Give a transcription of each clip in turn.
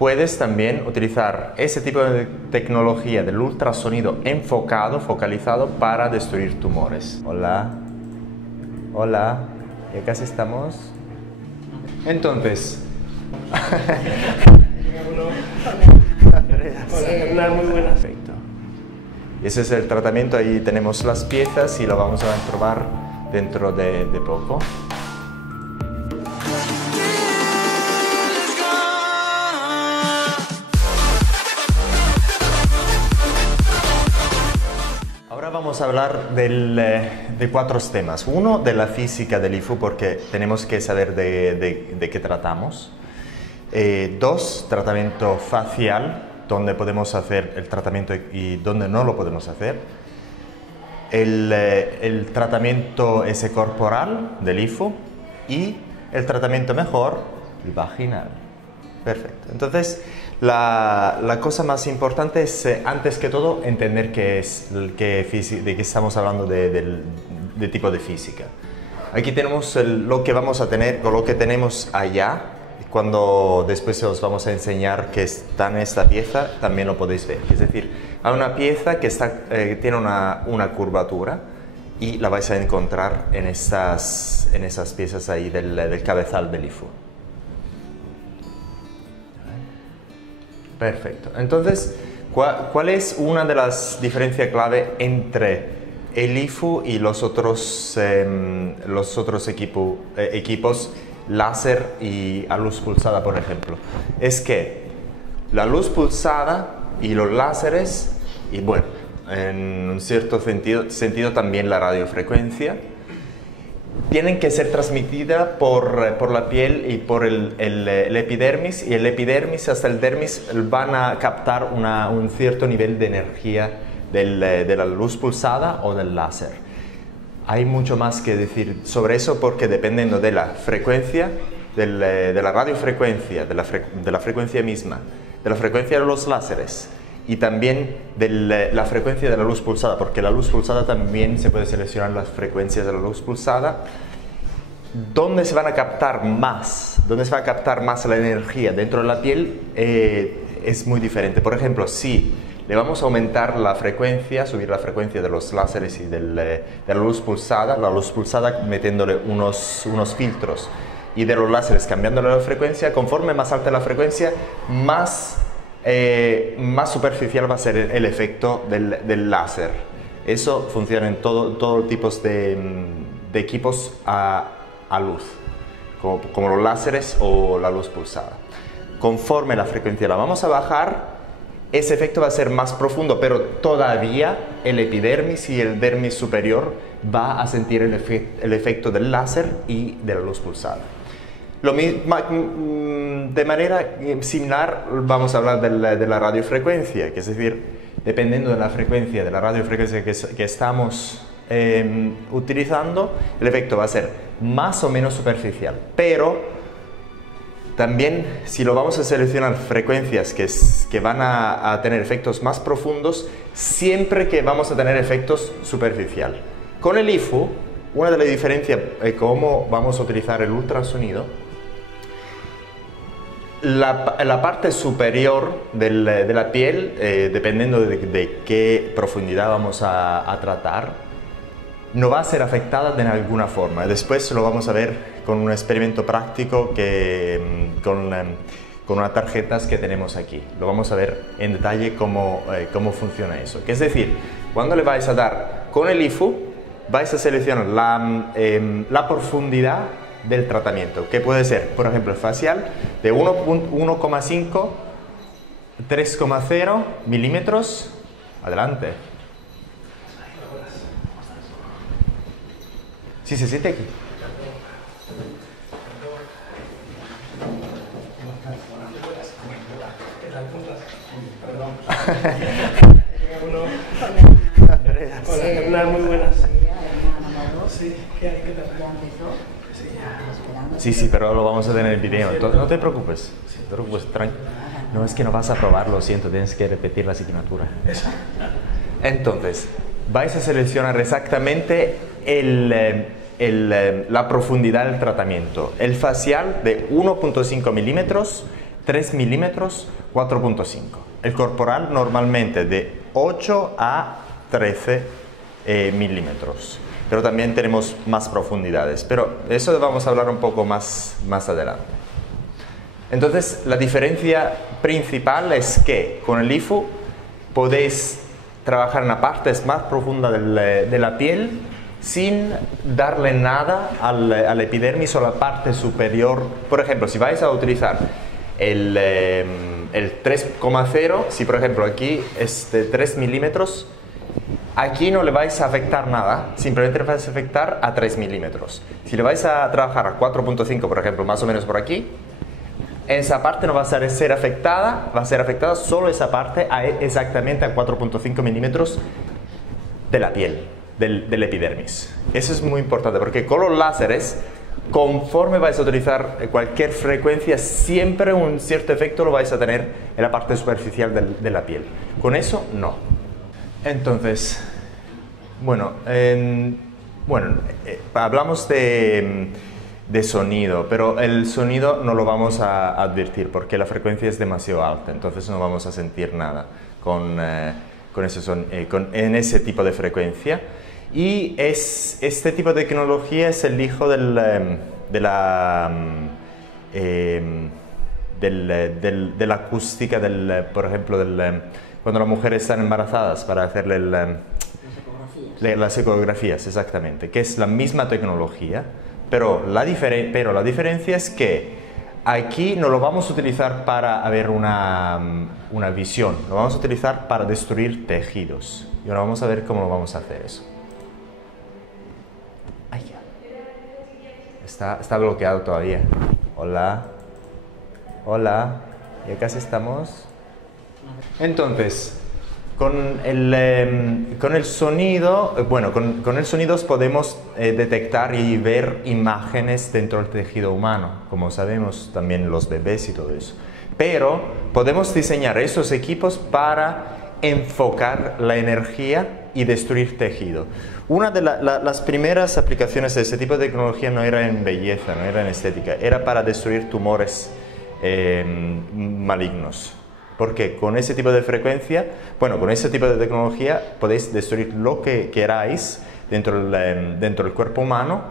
puedes también utilizar ese tipo de tecnología del ultrasonido enfocado, focalizado, para destruir tumores. Hola. Hola. ¿Ya casi estamos? Entonces... Hola, muy buenas. Perfecto. Ese es el tratamiento, ahí tenemos las piezas y lo vamos a probar dentro de poco. Ahora vamos a hablar de cuatro temas. Uno, de la física del IFU, porque tenemos que saber de qué tratamos. Dos, tratamiento facial, donde podemos hacer el tratamiento y donde no lo podemos hacer. El tratamiento ese corporal del IFU y el tratamiento mejor, el vaginal. Perfecto. Entonces, la cosa más importante es, antes que todo, entender de qué estamos hablando de tipo de física. Aquí tenemos lo que vamos a tener, o lo que tenemos allá. Cuando después os vamos a enseñar que está en esta pieza, también lo podéis ver. Es decir, hay una pieza que tiene una curvatura y la vais a encontrar en esas piezas ahí del cabezal del IFU. Perfecto. Entonces, ¿cuál es una de las diferencias clave entre el IFU y los otros equipos láser y a luz pulsada, por ejemplo? Es que la luz pulsada y los láseres, y bueno, en un cierto sentido también la radiofrecuencia, tienen que ser transmitidas por la piel y por el epidermis, y el epidermis hasta el dermis van a captar un cierto nivel de energía de la luz pulsada o del láser. Hay mucho más que decir sobre eso, porque dependiendo de la frecuencia, de la radiofrecuencia, de la frecuencia misma, de la frecuencia de los láseres y también de la frecuencia de la luz pulsada, porque la luz pulsada también se puede seleccionar las frecuencias de la luz pulsada, ¿dónde se van a captar más? ¿Dónde se va a captar más la energía? Dentro de la piel es muy diferente. Por ejemplo, si le vamos a aumentar la frecuencia, subir la frecuencia de los láseres y de la luz pulsada metiéndole unos filtros, y de los láseres cambiándole la frecuencia, conforme más alta la frecuencia, más superficial va a ser el efecto del láser. Eso funciona en todo tipos de equipos a luz, como los láseres o la luz pulsada. Conforme la frecuencia la vamos a bajar, ese efecto va a ser más profundo, pero todavía el epidermis y el dermis superior va a sentir el efecto del láser y de la luz pulsada. De manera similar vamos a hablar de la radiofrecuencia, que es decir, dependiendo de la frecuencia, de la radiofrecuencia que estamos utilizando, el efecto va a ser más o menos superficial, pero también, si lo vamos a seleccionar frecuencias que van a tener efectos más profundos, siempre que vamos a tener efectos superficial. Con el IFU, una de las diferencias es cómo vamos a utilizar el ultrasonido. La parte superior de la piel, dependiendo de qué profundidad vamos a tratar, no va a ser afectada de alguna forma. Después lo vamos a ver con un experimento práctico con unas tarjetas que tenemos aquí. Lo vamos a ver en detalle cómo funciona eso. Es decir, cuando le vais a dar con el IFU, vais a seleccionar la profundidad del tratamiento, que puede ser, por ejemplo, facial de 1,5, 3,0 milímetros. Adelante. Sí, se siente aquí. Hola, muy buenas. Sí, ¿qué tal? Sí, pero lo vamos a tener en video. No te preocupes. No, es que no vas a probar, lo siento, tienes que repetir la asignatura. Entonces, vais a seleccionar exactamente la profundidad del tratamiento. El facial de 1,5 milímetros 3 milímetros, 4.5. El corporal normalmente de 8 a 13 milímetros. Pero también tenemos más profundidades. Pero eso vamos a hablar un poco más adelante. Entonces, la diferencia principal es que con el IFU podéis trabajar en la parte más profunda de la piel sin darle nada al epidermis o la parte superior. Por ejemplo, si vais a utilizar el 3,0, si por ejemplo aquí es de 3 milímetros, aquí no le vais a afectar nada, simplemente le vais a afectar a 3 milímetros. Si le vais a trabajar a 4,5, por ejemplo, más o menos por aquí, esa parte no va a ser afectada, va a ser afectada solo esa parte exactamente a 4,5 milímetros de la piel, del epidermis. Eso es muy importante porque con los láseres, conforme vais a utilizar cualquier frecuencia, siempre un cierto efecto lo vais a tener en la parte superficial de la piel. Con eso, no. Entonces, hablamos de sonido, pero el sonido no lo vamos a advertir porque la frecuencia es demasiado alta, entonces no vamos a sentir nada en ese tipo de frecuencia. Y este tipo de tecnología es el hijo de la acústica, por ejemplo, cuando las mujeres están embarazadas para hacerle las ecografías, exactamente, que es la misma tecnología, pero la diferencia es que aquí no lo vamos a utilizar para ver una visión, lo vamos a utilizar para destruir tejidos. Y ahora vamos a ver cómo lo vamos a hacer eso. Ay, ya. Está bloqueado todavía. Hola. Hola. Ya casi estamos. Entonces, con el sonido, con el sonido podemos detectar y ver imágenes dentro del tejido humano, como sabemos también los bebés y todo eso. Pero podemos diseñar esos equipos para enfocar la energía y destruir tejido. Una de las primeras aplicaciones de ese tipo de tecnología no era en belleza, no era en estética, era para destruir tumores malignos. Porque con ese tipo de frecuencia, con ese tipo de tecnología podéis destruir lo que queráis dentro del cuerpo humano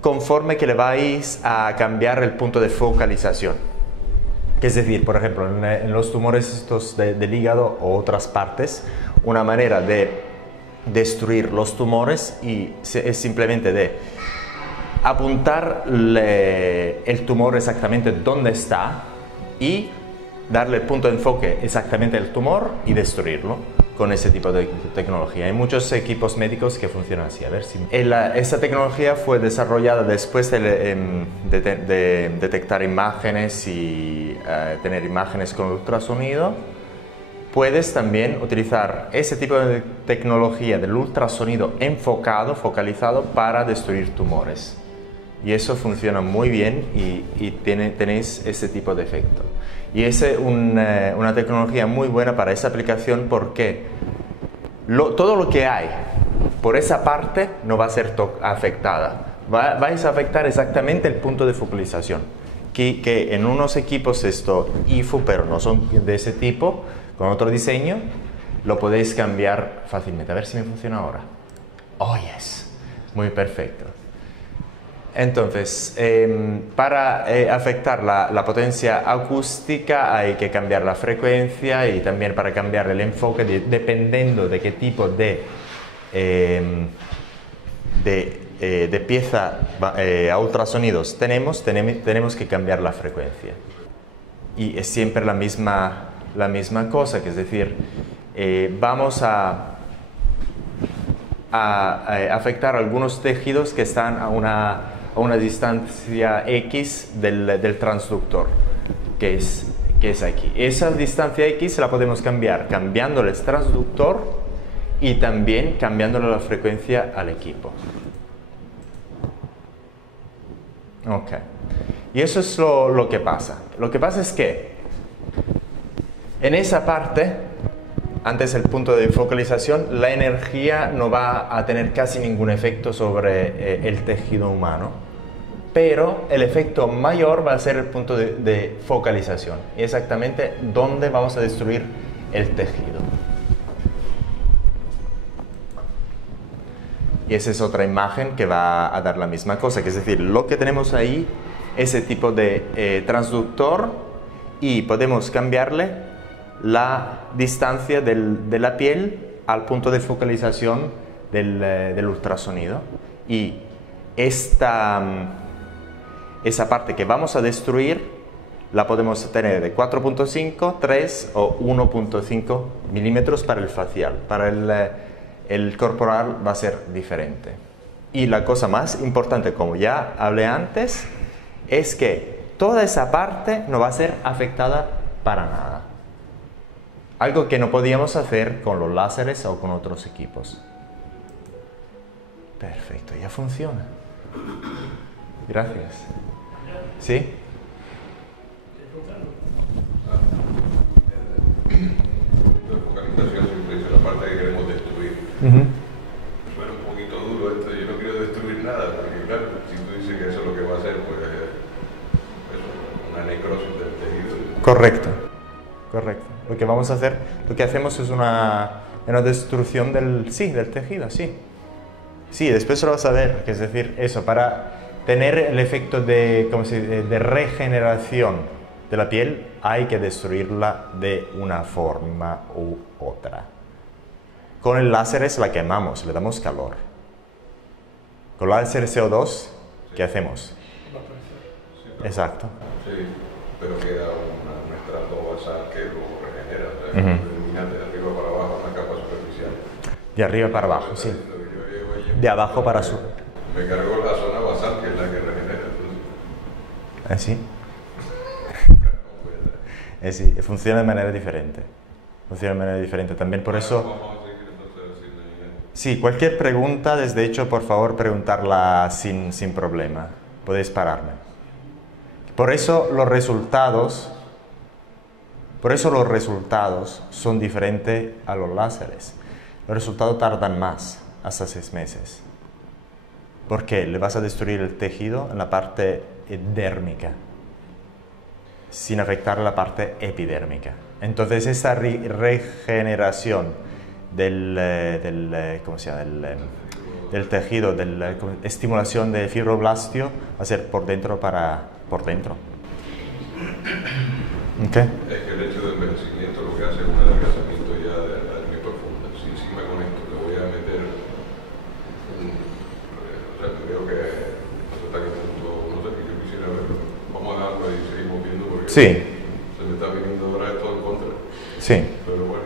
conforme que le vais a cambiar el punto de focalización. Es decir, por ejemplo, en los tumores estos del hígado o otras partes, una manera de destruir los tumores es simplemente de apuntar el tumor exactamente donde está y darle el punto de enfoque exactamente al tumor y destruirlo con ese tipo de tecnología. Hay muchos equipos médicos que funcionan así. A ver si... Esta tecnología fue desarrollada después de detectar imágenes y tener imágenes con ultrasonido. Puedes también utilizar ese tipo de tecnología del ultrasonido focalizado para destruir tumores. Y eso funciona muy bien y tenéis ese tipo de efecto. Y es una tecnología muy buena para esa aplicación porque todo lo que hay por esa parte no va a ser afectada. Vais a afectar exactamente el punto de focalización. Que en unos equipos IFU, pero no son de ese tipo, con otro diseño, lo podéis cambiar fácilmente. A ver si me funciona ahora. Oh, yes. Muy perfecto. Entonces, para afectar la potencia acústica hay que cambiar la frecuencia y también para cambiar el enfoque, dependiendo de qué tipo de pieza a ultrasonidos tenemos que cambiar la frecuencia. Y es siempre la misma cosa, que es decir, vamos a afectar algunos tejidos que están a una distancia X del transductor, que es aquí. Esa distancia X la podemos cambiar cambiándole el transductor y también cambiándole la frecuencia al equipo. Ok. Y eso es lo que pasa. Lo que pasa es que en esa parte, antes del punto de focalización, la energía no va a tener casi ningún efecto sobre el tejido humano, pero el efecto mayor va a ser el punto de focalización, y exactamente dónde vamos a destruir el tejido. Y esa es otra imagen que va a dar la misma cosa, que es decir, lo que tenemos ahí, ese tipo de transductor, y podemos cambiarle la distancia de la piel al punto de focalización del ultrasonido. Y esa parte que vamos a destruir la podemos tener de 4.5, 3 o 1.5 milímetros para el facial. Para el corporal va a ser diferente. Y la cosa más importante, como ya hablé antes, es que toda esa parte no va a ser afectada para nada. Algo que no podíamos hacer con los láseres o con otros equipos. Perfecto, ya funciona. Gracias. ¿Sí? La focalización siempre dice la parte que queremos destruir. Suena un poquito duro esto, yo no quiero destruir nada, porque claro, si tú dices que eso es lo que va a hacer, pues una necrosis del tejido. Correcto, correcto. Lo que vamos a hacer, lo que hacemos es una destrucción del tejido, sí. Sí, después lo vas a ver, que es decir, eso, para tener el efecto de regeneración de la piel, hay que destruirla de una forma u otra. Con el láser la quemamos, le damos calor. Con el láser CO2, ¿qué hacemos? Exacto. Sí, pero queda un estrato basal que lo regenera, o sea, elimina de arriba para abajo una capa superficial. De arriba para abajo, sí. De abajo para su... Me cargo la zona basal, que es la que regenera. ¿Así? Sí, funciona de manera diferente. Funciona de manera diferente. También por eso... Sí, cualquier pregunta, desde hecho, por favor, preguntarla sin problema. Podéis pararme. Por eso los resultados son diferentes a los láseres. Los resultados tardan más, hasta 6 meses. ¿Por qué? Le vas a destruir el tejido en la parte dérmica, sin afectar la parte epidérmica. Entonces esa regeneración del tejido, de la estimulación de fibroblastio, va a ser por dentro para por dentro. ¿Okay? Es que el hecho del envejecimiento lo que hace es un adelgazamiento ya de muy profunda. Si encima con esto te voy a meter, o sea, creo que hasta qué punto, no sé, yo quisiera verlo. Vamos a darlo y seguimos viendo porque Sí. se me está viniendo ahora esto en contra. Sí. Pero bueno.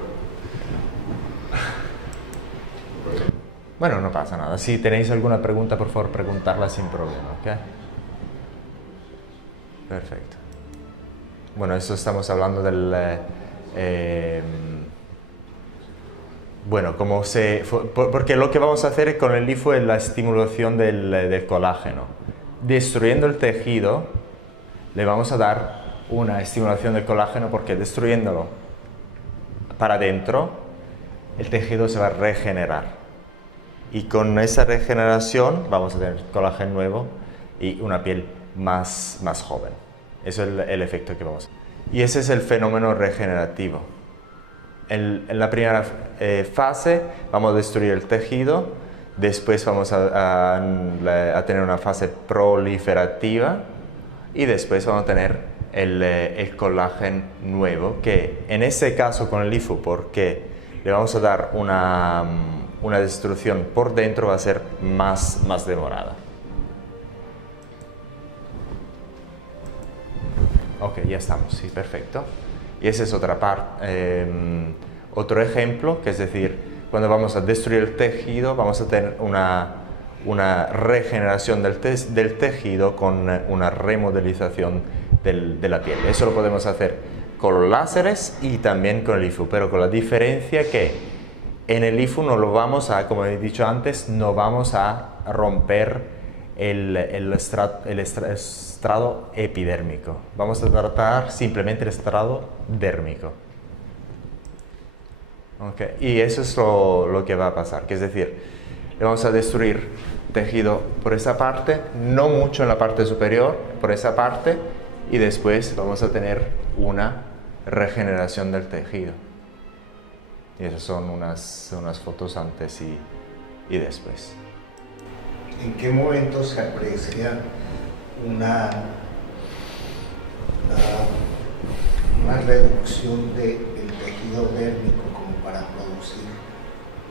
Bueno, no pasa nada. Si tenéis alguna pregunta, por favor, preguntarla sin problema, ¿ok? Perfecto. Bueno, eso estamos hablando del... bueno, porque lo que vamos a hacer con el LIFO es la estimulación del colágeno. Destruyendo el tejido, le vamos a dar una estimulación del colágeno porque destruyéndolo para adentro, el tejido se va a regenerar. Y con esa regeneración vamos a tener colágeno nuevo y una piel más joven. Eso es el efecto que vamos a tener. Y ese es el fenómeno regenerativo. En la primera fase vamos a destruir el tejido, después vamos a tener una fase proliferativa y después vamos a tener el colágeno nuevo, que en ese caso con el LIFO, porque le vamos a dar una destrucción por dentro, va a ser más demorada. Ok, ya estamos, sí, perfecto. Y esa es otra parte, otro ejemplo, que es decir, cuando vamos a destruir el tejido, vamos a tener una regeneración del tejido con una remodelización de la piel. Eso lo podemos hacer con los láseres y también con el IFU, pero con la diferencia que en el IFU no lo vamos a, como he dicho antes, no vamos a romper el estrado epidérmico. Vamos a tratar simplemente el estrado dérmico. Okay. Y eso es lo que va a pasar, que es decir, le vamos a destruir tejido por esa parte, no mucho en la parte superior, por esa parte, y después vamos a tener una regeneración del tejido. Y esas son unas fotos antes y después. ¿En qué momento se aprecia una reducción del tejido dérmico como para producir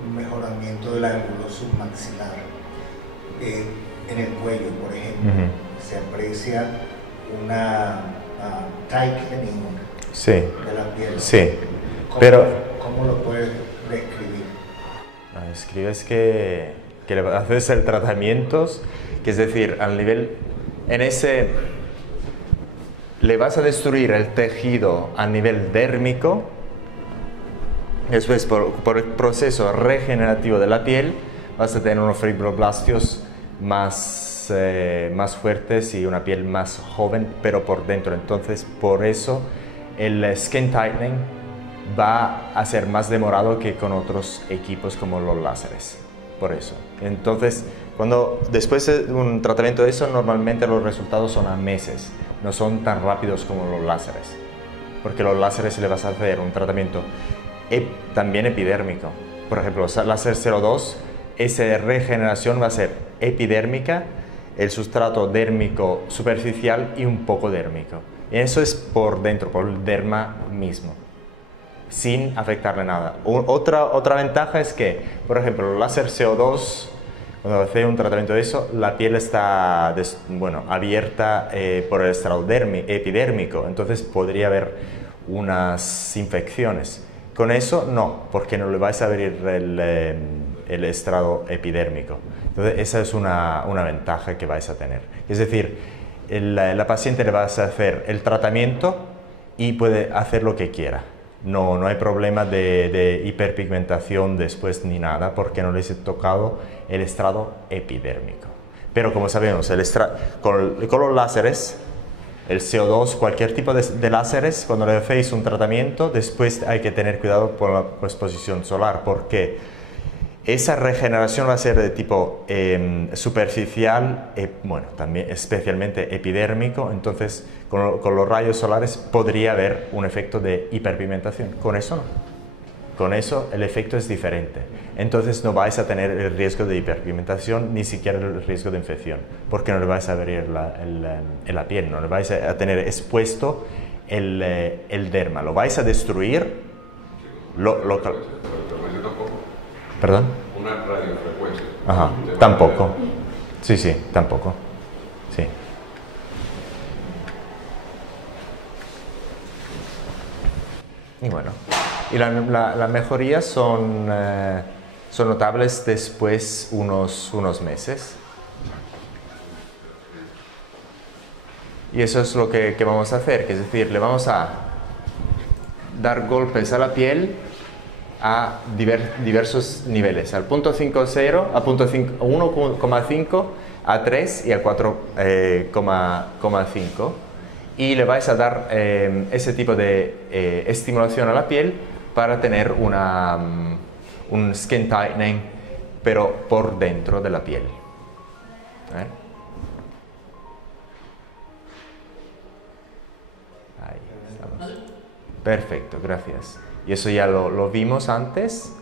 un mejoramiento de la ángulo submaxilar? En el cuello, por ejemplo, se aprecia una tightening de la piel. Sí, ¿Cómo lo puedes describir? Describes que le haces el tratamiento, que es decir, al nivel, le vas a destruir el tejido a nivel dérmico, después por el proceso regenerativo de la piel vas a tener unos fibroblastos más fuertes y una piel más joven, pero por dentro. Entonces, por eso el skin tightening va a ser más demorado que con otros equipos como los láseres. Por eso. Entonces, después de un tratamiento de eso, normalmente los resultados son a meses. No son tan rápidos como los láseres. Porque los láseres le vas a hacer un tratamiento también epidérmico. Por ejemplo, láser 02, esa regeneración va a ser epidérmica, el sustrato dérmico superficial y un poco dérmico. Y eso es por dentro, por el derma mismo, sin afectarle nada. Otra ventaja es que, por ejemplo, el láser CO2, cuando hace un tratamiento de eso, la piel está abierta por el estrado epidérmico, entonces podría haber unas infecciones. Con eso no, porque no le vais a abrir el estrado epidérmico. Entonces esa es una ventaja que vais a tener. Es decir, la paciente le vas a hacer el tratamiento y puede hacer lo que quiera. No hay problema de hiperpigmentación después ni nada, porque no les he tocado el estrado epidérmico. Pero como sabemos, con los láseres, el CO2, cualquier tipo de láseres, cuando le hacéis un tratamiento, después hay que tener cuidado por la exposición solar, porque esa regeneración va a ser de tipo superficial, también especialmente epidérmico. Entonces con los rayos solares podría haber un efecto de hiperpigmentación. Con eso no. Con eso el efecto es diferente. Entonces no vais a tener el riesgo de hiperpigmentación, ni siquiera el riesgo de infección, porque no le vais a abrir la piel, no le vais a tener expuesto el derma. Lo vais a destruir. ¿Perdón? Una radiofrecuencia. Ajá, tampoco. Sí, tampoco. Sí. Y bueno, las mejorías son notables después unos meses. Y eso es lo que vamos a hacer, que es decir, le vamos a dar golpes a la piel a diversos niveles, al punto 5,0, a punto 1,5, a 3 y a 4,5. Y le vais a dar ese tipo de estimulación a la piel para tener un skin tightening, pero por dentro de la piel. Ahí estamos. Perfecto, gracias. Y eso ya lo vimos antes,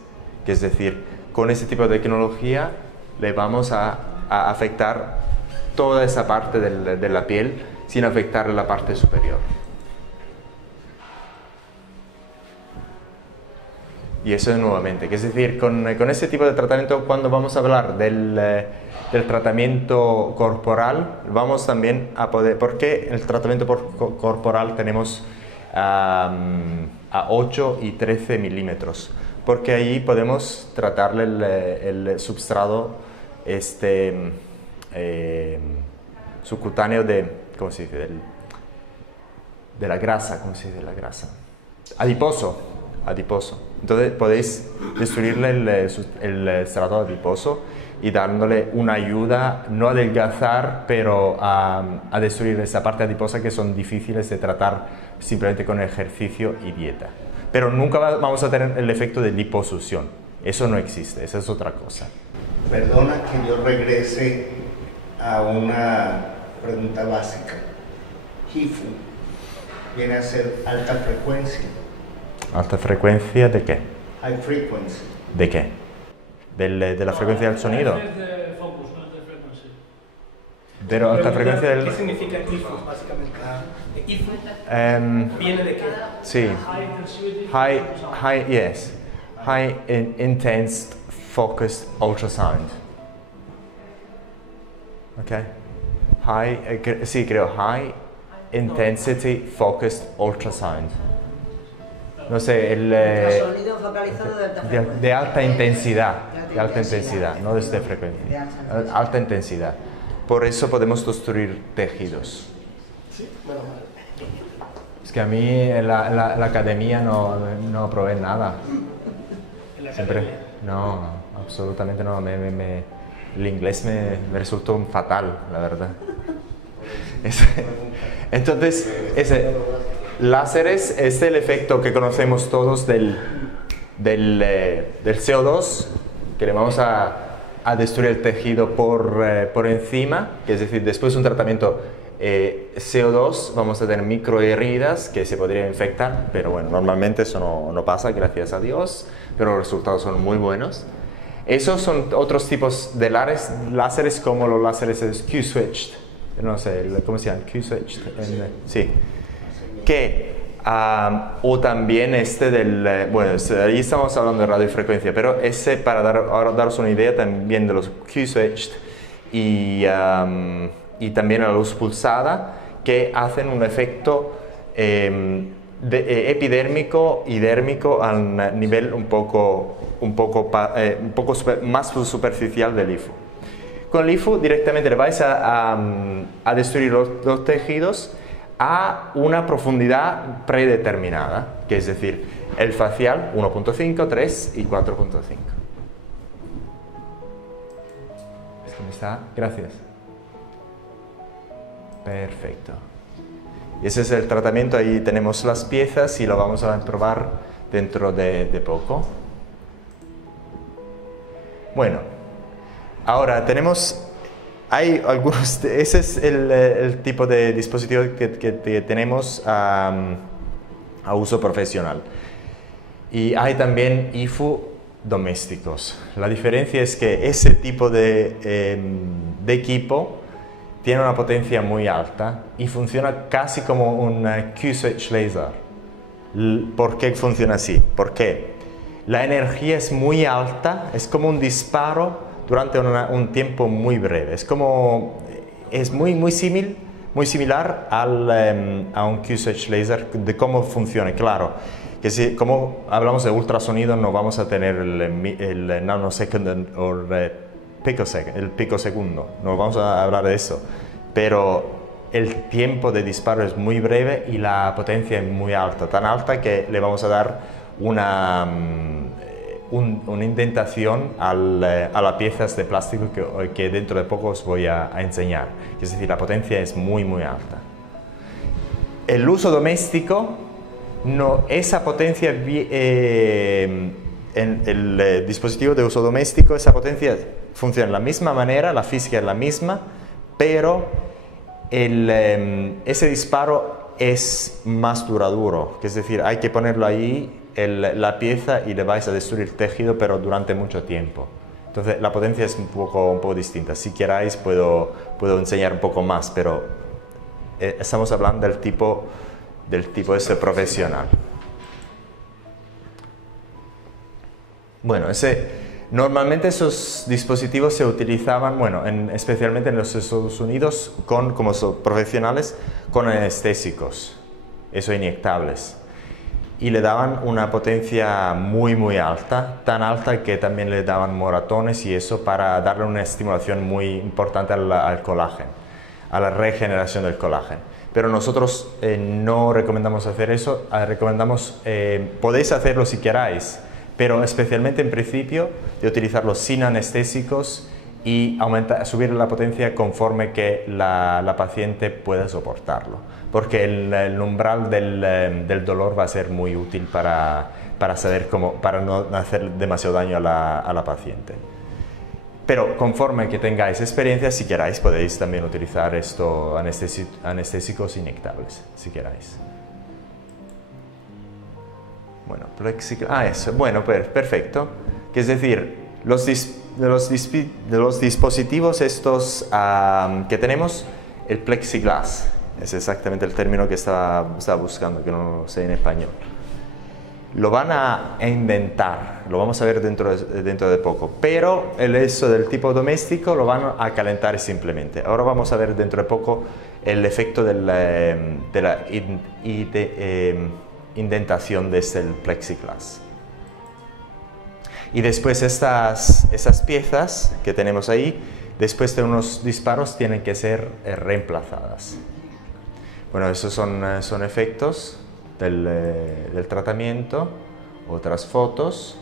que es decir, con este tipo de tecnología le vamos a afectar toda esa parte de la piel sin afectar la parte superior. Y eso es nuevamente, que es decir, con este tipo de tratamiento, cuando vamos a hablar del tratamiento corporal, vamos también a poder, porque el tratamiento corporal tenemos a 8 y 13 milímetros, porque ahí podemos tratarle el substrato subcutáneo ¿cómo se dice? De la grasa, ¿cómo se dice la grasa? Adiposo. Entonces podéis destruirle el estrato adiposo y dándole una ayuda, no a adelgazar, pero a destruir esa parte adiposa que son difíciles de tratar simplemente con ejercicio y dieta. Pero nunca vamos a tener el efecto de liposucción. Eso no existe, esa es otra cosa. Perdona que yo regrese a una pregunta básica. HIFU viene a ser alta frecuencia. ¿Alta frecuencia de qué? High frequency. ¿De qué? ¿De la frecuencia del sonido? Pero alta frecuencia del... ¿Qué significa IFU, básicamente? ¿IFU viene de qué? Sí. Yes. High intense focused ultrasound. Okay. Sí, creo. High intensity focused ultrasound. No sé, Ultrasonido focalizado de alta frecuencia. de alta intensidad. De alta intensidad, no de frecuencia. Alta intensidad. Por eso podemos construir tejidos. Sí, bueno, Es que a mí en la academia no probé nada. en la Siempre. academia. No, absolutamente no. El inglés me resultó fatal, la verdad. Entonces, láseres es el efecto que conocemos todos del CO2, que le vamos a destruir el tejido por encima, que es decir, después de un tratamiento CO2 vamos a tener microheridas que se podrían infectar, pero bueno, normalmente eso no pasa, gracias a Dios, pero los resultados son muy buenos. Esos son otros tipos de láseres como los láseres Q-switched, no sé, ¿cómo se llama? Q-switched, sí. O también bueno, ahí estamos hablando de radiofrecuencia, pero ese para daros una idea también de los Q-switched y también a la luz pulsada, que hacen un efecto epidérmico y dérmico al nivel un poco más superficial del IFU. Con el IFU directamente le vais a destruir los tejidos a una profundidad predeterminada, que es decir, el facial 1.5, 3 y 4.5. ¿Es que me está? Gracias. Perfecto. Y ese es el tratamiento, ahí tenemos las piezas y lo vamos a probar dentro de poco. Bueno, ahora hay algunos, ese es el tipo de dispositivo que tenemos a uso profesional. Y hay también IFU domésticos. La diferencia es que ese tipo de equipo tiene una potencia muy alta y funciona casi como un Q-switch laser. ¿Por qué funciona así? Porque la energía es muy alta, es como un disparo durante un tiempo muy breve. Es muy similar a un Q-switch laser de cómo funciona. Claro, que como hablamos de ultrasonido no vamos a tener el nanosecond o el picosegundo, no vamos a hablar de eso, pero el tiempo de disparo es muy breve y la potencia es muy alta, tan alta que le vamos a dar una indentación a las piezas de plástico que dentro de poco os voy a enseñar. Es decir, la potencia es muy alta. El uso doméstico, esa potencia, en el dispositivo de uso doméstico, esa potencia funciona de la misma manera, la física es la misma, pero ese disparo es más duradero, es decir, hay que ponerlo ahí la pieza y le vais a destruir el tejido, pero durante mucho tiempo. Entonces la potencia es un poco distinta. Si queráis puedo enseñar un poco más, pero estamos hablando del tipo ese profesional. Bueno, normalmente esos dispositivos se utilizaban, bueno, especialmente en los Estados Unidos, como son profesionales, con anestésicos, eso inyectables. Y le daban una potencia muy alta, tan alta que también le daban moratones y eso para darle una estimulación muy importante al colágeno, a la regeneración del colágeno. Pero nosotros no recomendamos hacer eso, podéis hacerlo si queráis, pero especialmente en principio de utilizarlo sin anestésicos y subir la potencia conforme que la paciente pueda soportarlo, porque el umbral del dolor va a ser muy útil para saber para no hacer demasiado daño a la paciente. Pero conforme que tengáis experiencia, si queráis, podéis también utilizar esto anestésicos inyectables, si queráis. Bueno, eso. Bueno, perfecto. Que es decir, de los dispositivos estos que tenemos, el plexiglass, es exactamente el término que estaba buscando, que no lo sé en español. Lo van a inventar, lo vamos a ver dentro de poco, pero eso del tipo doméstico lo van a calentar simplemente. Ahora vamos a ver dentro de poco el efecto de la indentación desde el plexiglass. Y después esas piezas que tenemos ahí, después de unos disparos, tienen que ser reemplazadas. Bueno, esos son efectos del tratamiento, otras fotos.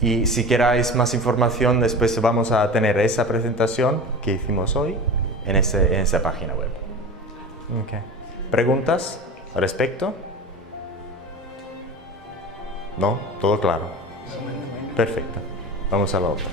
Y si queráis más información, después vamos a tener esa presentación que hicimos hoy en esa página web. Okay. ¿Preguntas al respecto? ¿No? ¿Todo claro? Perfecto. Vamos a la otra.